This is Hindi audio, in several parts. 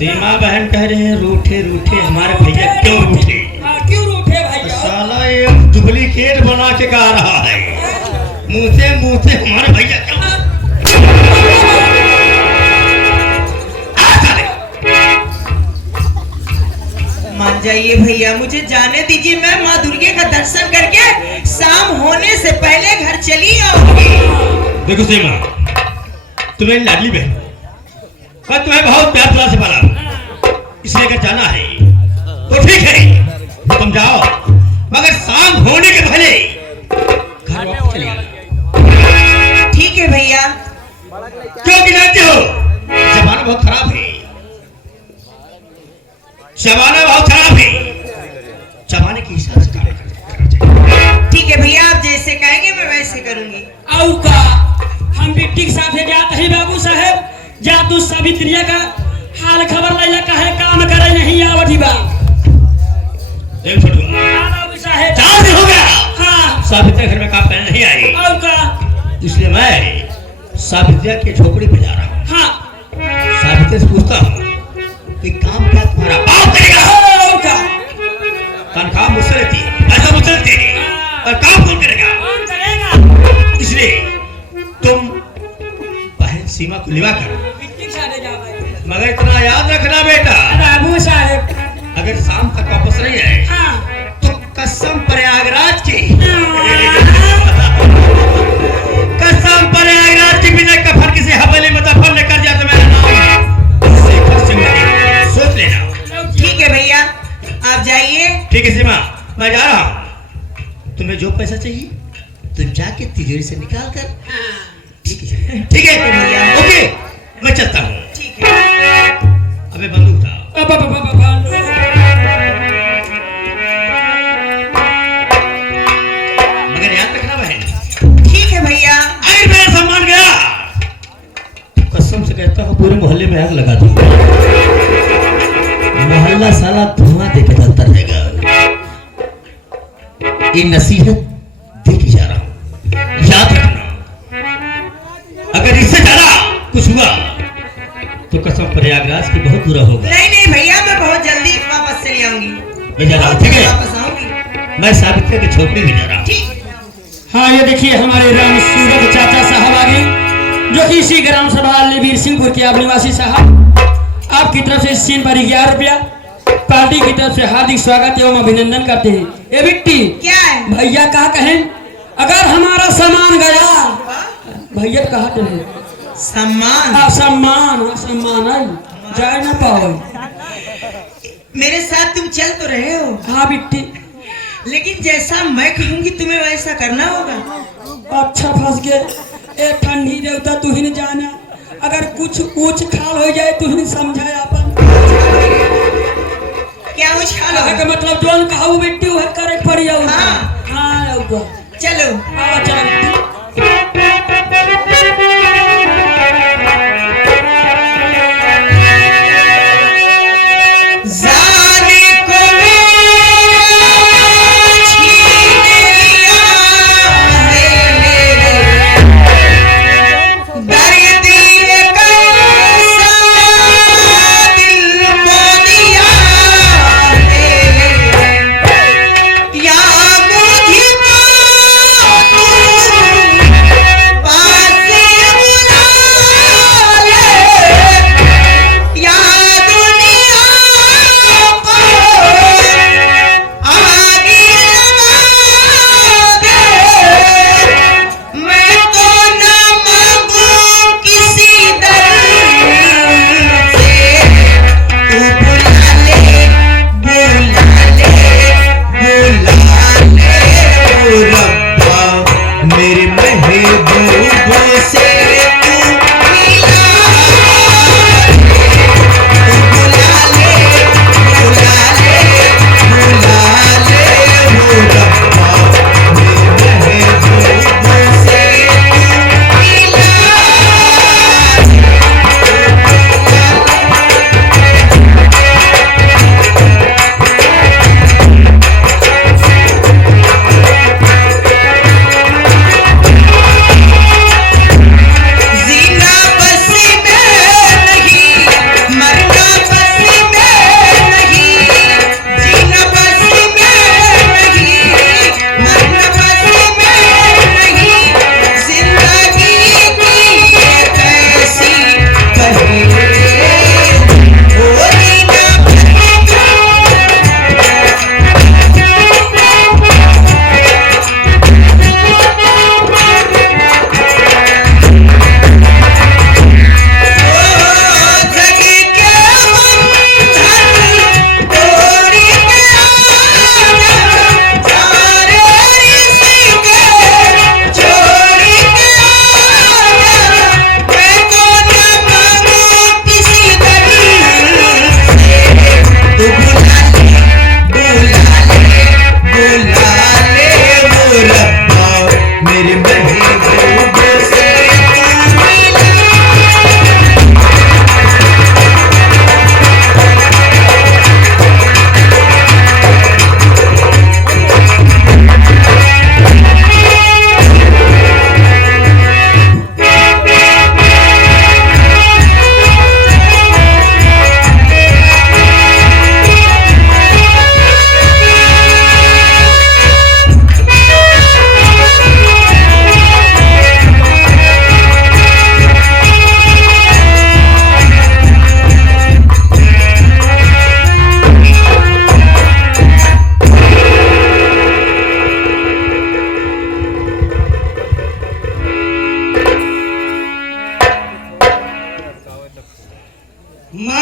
सीमा बहन कह रहे हैं रूठे रूठे हमारे भैया क्यों रूठे? क्यों रूठे भैया? साला एक डुप्लीकेट बना के गा रहा है, मुंह से हमारे भैया क्यों? मान जाइए भैया, मुझे जाने दीजिए। मैं माँ दुर्गे का दर्शन करके शाम होने से पहले घर चली आऊंगी। देखो सीमा, तुम्हें लाडली बहन पर तुम्हें बहुत प्यार दुलार से पाला, इसलिए अगर जाना है तो ठीक है तुम जाओ, मगर शाम होने के पहले घर वापस चले आना। ठीक है भैया। क्योंकि जानते हो जमाना बहुत खराब है, जमाना बहुत खराब है, जमाने के हिसाब से काम करना चाहिए। ठीक है भैया, आप जैसे कहेंगे मैं वैसे करूंगी। आऊ का हम बिट्टी के साथ जाते हैं बाबू साहब, जा तू सावित्रिया का हाल खबर लैला काहे काम करे नहीं आवत बा। देख छोटुआ, बाबू साहब 4 दिन हो गया हां सावित्री घर में काम करने नहीं आई, आऊ का इसलिए मैं सावित्रिया की झोपड़ी पे जा रहा हूँ। हां सावित्री से पूछता हूँ कि काम क्या तुम्हारा बाप करेगा? आऊ का तनख्वाह मुझसे लेती है, पैसा मुझसे लेती है, और काम कौन करेगा? कौन करेगा? इसलिए तुम बहन सीमा को लिवा कर, बिट्टी के साथ जा भाई। मगर इतना याद रखना बेटा, बाबू साहब अगर शाम तक वापस नहीं आए हां तो कसम प्रयागराज की, कसम प्रयागराज की बिना कफन किसी हवेली में दफन न कर दिया तो मेरा नाम शेखर सिंह नहीं। सोच लेना। ठीक है भैया, आप जाइए। ठीक है सीमा, मैं जा रहा हूँ। तुम्हें जो पैसा चाहिए तुम जाके तिजोरी से निकाल कर, ठीक है भैया, ओके मैं चलता हूँ। ठीक है। अबे बंदूक उठाओ। मगर याद रखना बहन। ठीक है भैया। अगर मेरा सामान गया तो कसम से कहता हूँ पूरे मोहल्ले में आग लगा दूंगा, मोहल्ला साला धुआं देकर जलता रहेगा। ये नसीहत दे के जा रहा हूँ, याद रखना। अगर इससे ज्यादा कुछ हुआ तो कसम प्रयागराज की बहुत बुरा होगा। नहीं नहीं भैया, मैं बहुत जल्दी वापस चली आऊंगी। मैं जा रहा हूँ, ठीक है? वापस आऊंगी। मैं सावित्री के झोपड़ी में जा रहा हूँ। ठीक। हाँ ये देखिए हमारे राम सूरत चाचा साहब आ गए, जो कि इसी ग्राम सभा वीर सिंहपुर के निवासी साहब, आपकी तरफ से सीन पर 11 रुपया पार्टी की तरफ से हार्दिक स्वागत एवं अभिनंदन करते हैं। ये बिट्टी क्या है भैया कहा कहें, अगर हमारा सामान गया भैया कहा चले सम्मान? सम्मान है, जाए ना पाओ। मेरे साथ तुम चल तो रहे हो, हाँ बिट्टी, लेकिन जैसा मैं कहूंगी तुम्हें वैसा करना होगा। अच्छा फंस गए। ए ठंडी देवता तू ही न जाना, अगर कुछ ऊंच खाल हो जाए तू ही समझाए अपन। क्या उछाल कहे का मतलब जोन कहू बिट्टी वह करे पड़ी जाऊ। हाँ। हाँ आऊगा। चलो। आवा चल बिट्टी।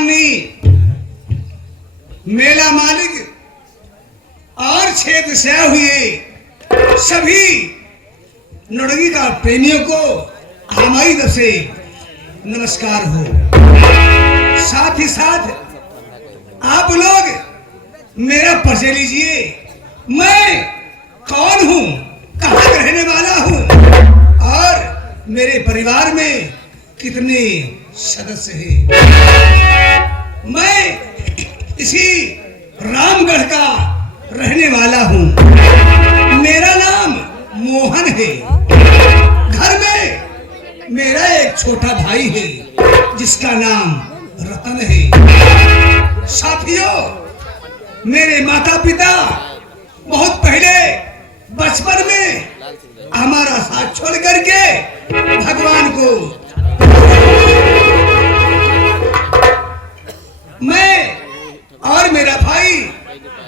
माननीय मेला मालिक और क्षेत्र से हुए सभी नौटंकी का प्रेमियों को हमारी तरफ से नमस्कार हो। साथ ही साथ आप लोग मेरा परिचय लीजिए। मैं कौन हूँ, कहाँ का रहने वाला हूँ और मेरे परिवार में कितने सदस्य हैं। मैं इसी रामगढ़ का रहने वाला हूँ। मेरा नाम मोहन है। घर में मेरा एक छोटा भाई है जिसका नाम रतन है। साथियों, मेरे माता पिता बहुत पहले बचपन में हमारा साथ छोड़ करके भगवान को, मैं और मेरा भाई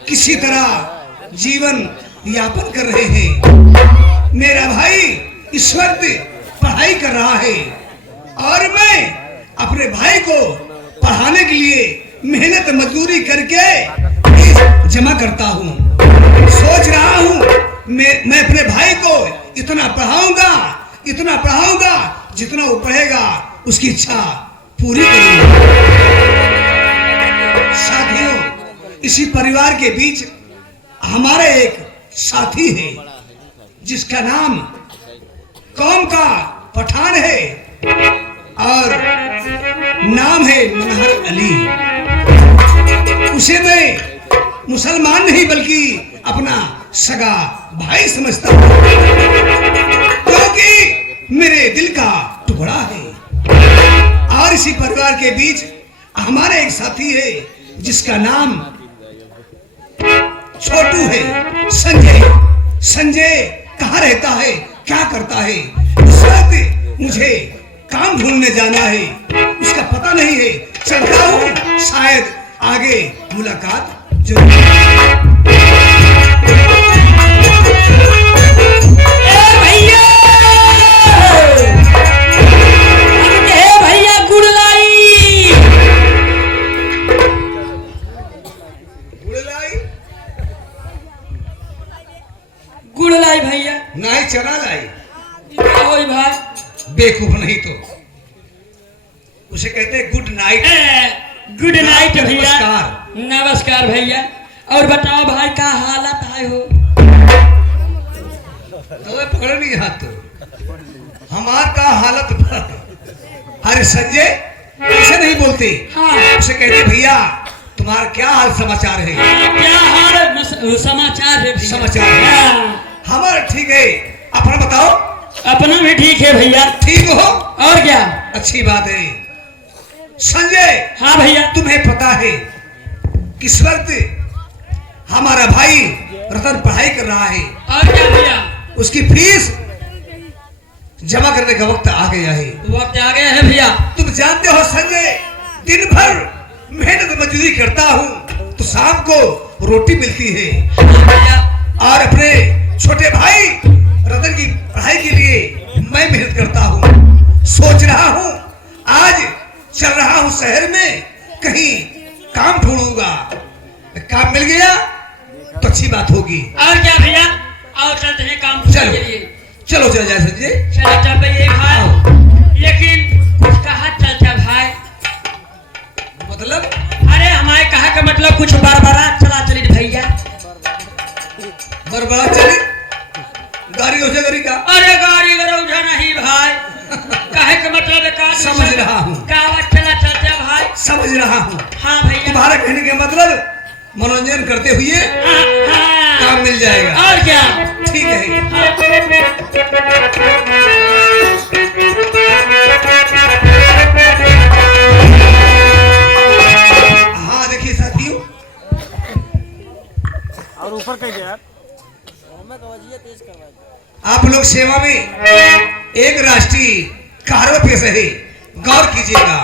किसी तरह जीवन यापन कर रहे हैं। मेरा भाई इस वक्त पढ़ाई कर रहा है और मैं अपने भाई को पढ़ाने के लिए मेहनत मजदूरी करके फीस जमा करता हूँ। सोच रहा हूँ मैं अपने भाई को इतना पढ़ाऊंगा जितना वो पढ़ेगा उसकी इच्छा पूरी करूंगा। साथियों, इसी परिवार के बीच हमारा एक साथी है जिसका नाम कौम का पठान है और नाम है मनहर अली। उसे मैं मुसलमान नहीं बल्कि अपना सगा भाई समझता हूँ क्योंकि मेरे दिल का टुकड़ा है। और इसी परिवार के बीच हमारे एक साथी है जिसका नाम छोटू है, संजय कहाँ रहता है, क्या करता है। इस वक्त मुझे काम ढूंढने जाना है, उसका पता नहीं है। चलता हूँ, शायद आगे मुलाकात जरूर। गुड़ लाई भैया, नहीं चना लाई। क्या होई भाई? बेवकूफ नहीं तो उसे कहते हैं गुड नाइट। गुड नाइट भैया। नमस्कार। नमस्कार भैया। और बताओ भाई क्या हालत है हो? तो पकड़ नहीं हाथ तो हमार का हालत। अरे संजय ऐसे नहीं बोलते। हाँ। उसे कहते भैया तुम्हारा क्या हाल समाचार है? क्या हाल समाचार है भैया? समाचार है। हाँ। हमारा ठीक है, अपना बताओ। अपना भी ठीक है भैया। ठीक हो? और क्या? अच्छी बात है। संजय, हाँ भैया। तुम्हें पता है किस वक्त हमारा भाई रतन पढ़ाई कर रहा है और क्या भैया? उसकी फीस जमा करने का वक्त आ गया है। वक्त आ गया है भैया। तुम जानते हो संजय, दिन भर मेहनत मजदूरी करता हूँ तो शाम को रोटी मिलती है। भैया। और अपने छोटे भाई रतन की पढ़ाई के लिए मैं मेहनत करता हूँ। सोच रहा हूँ आज चल रहा हूँ शहर में, कहीं काम ढूंढूंगा। काम मिल गया तो अच्छी बात होगी। और क्या भैया? और चलते हैं काम चलो। के लिए। चलो चल जाए संजय। चलो चल भाई। लेकिन कुछ कहा चलता भाई? मतलब? अरे हमारे कहा का मतलब कुछ बरबरा चला चली भैया। बरबरा चली? गाड़ी हो जाए का? अरे गाड़ी गरौजा नहीं भाई। कहे का मतलब का समझ रहा हूँ। गावत चला चलता भाई। समझ रहा हूँ। हाँ भैया। तुम्हारा कहने का मतलब मनोरंजन करते हुए हाँ। काम मिल जाएगा। और क्या? ठीक है। हाँ देखिए साथियों, और ऊपर कहीं यार आप लोग सेवा में एक राष्ट्रीय कारवा पेश है, गौर कीजिएगा।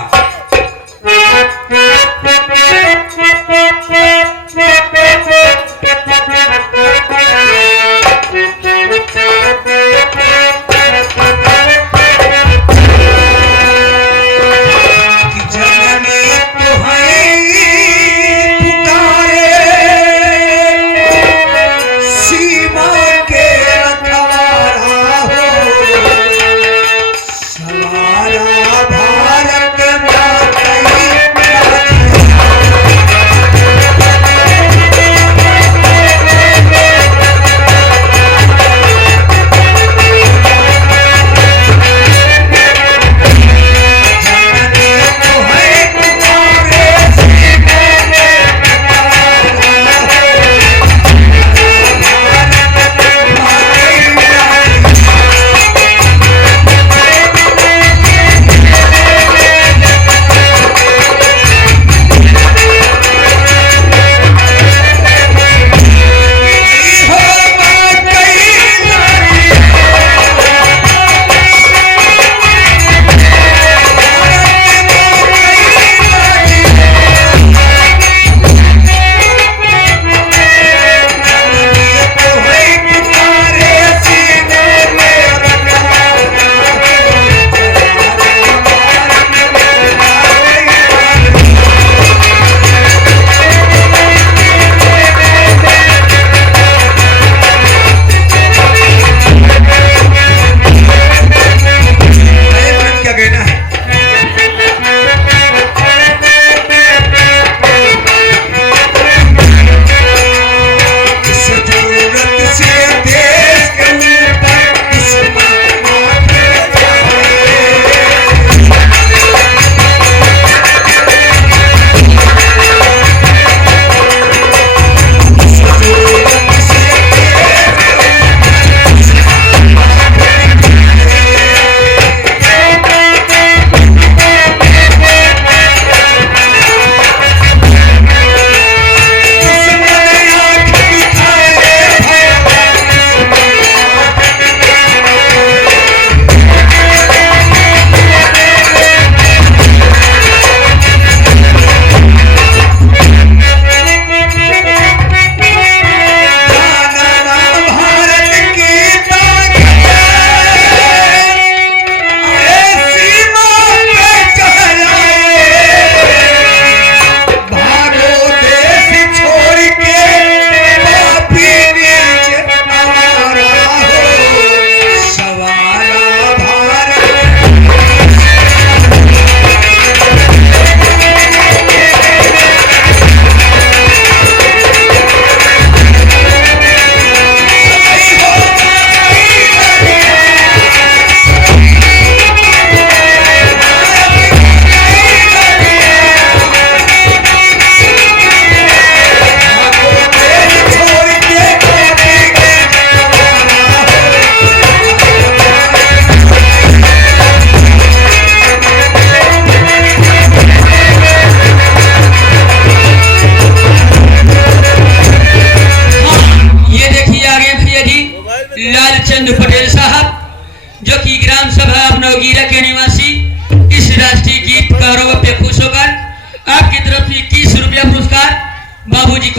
कि जननी तो है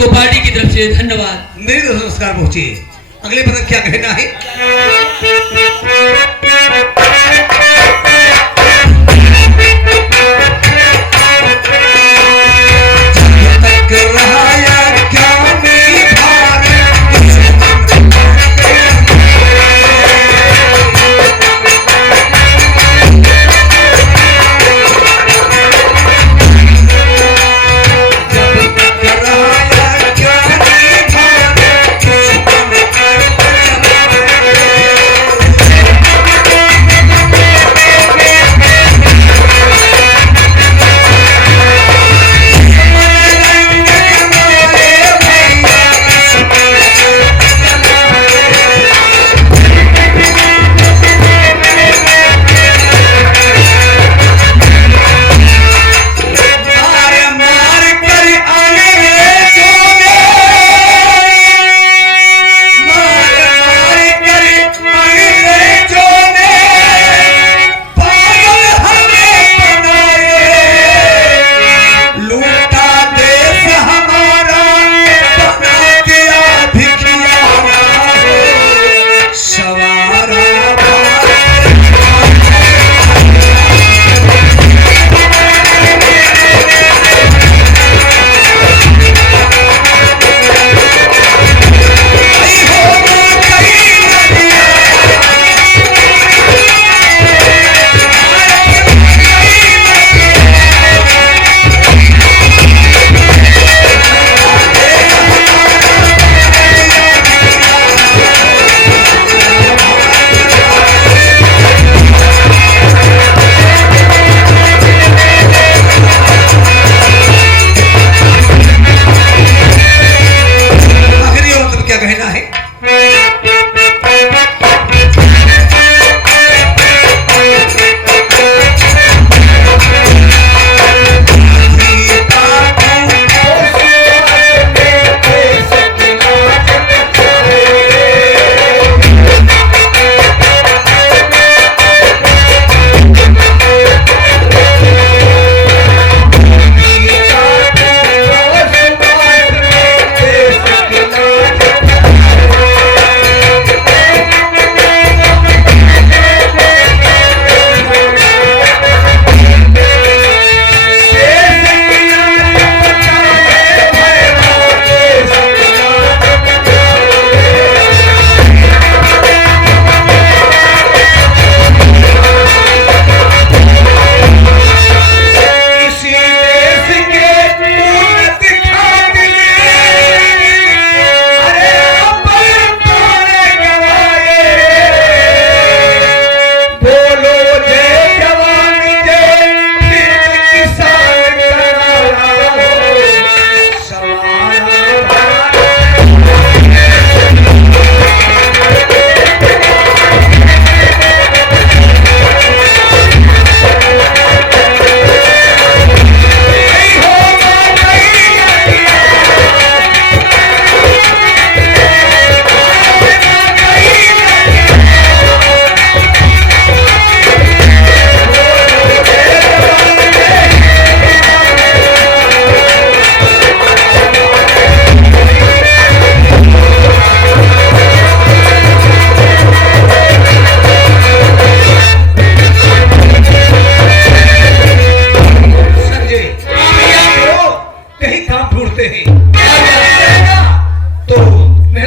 को पार्टी की तरफ से धन्यवाद। मेरी तो नमस्कार पहुंचे। अगले पदक क्या कहना है?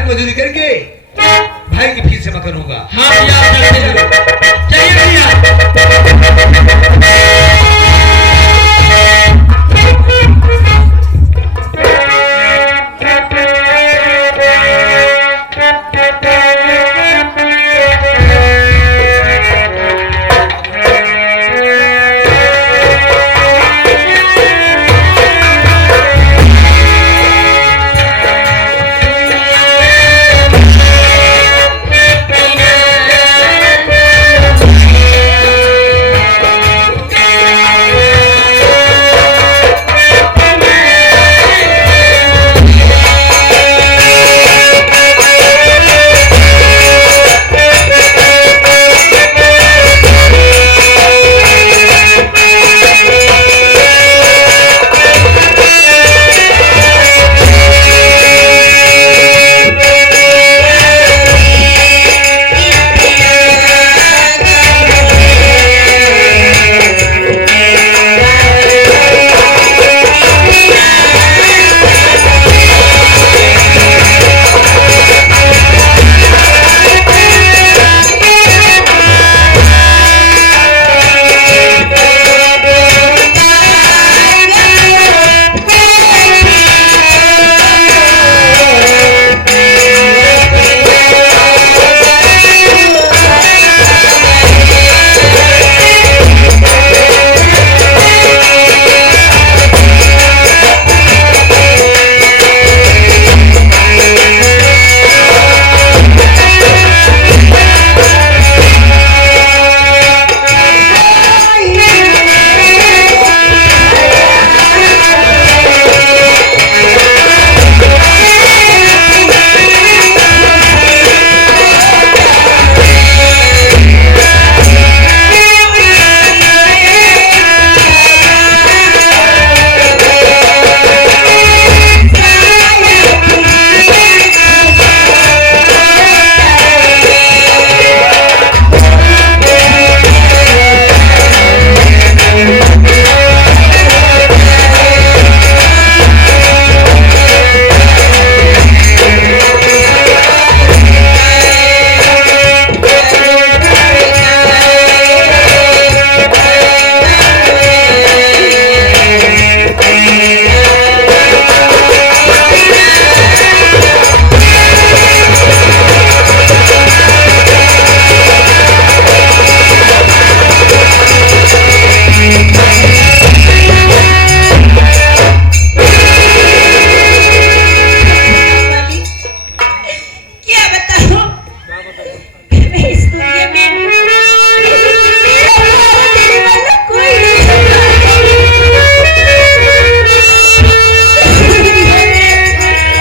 मजदूरी करके भाई की फीस जमा करूंगा। हाँ भैया, आप जानते हैं।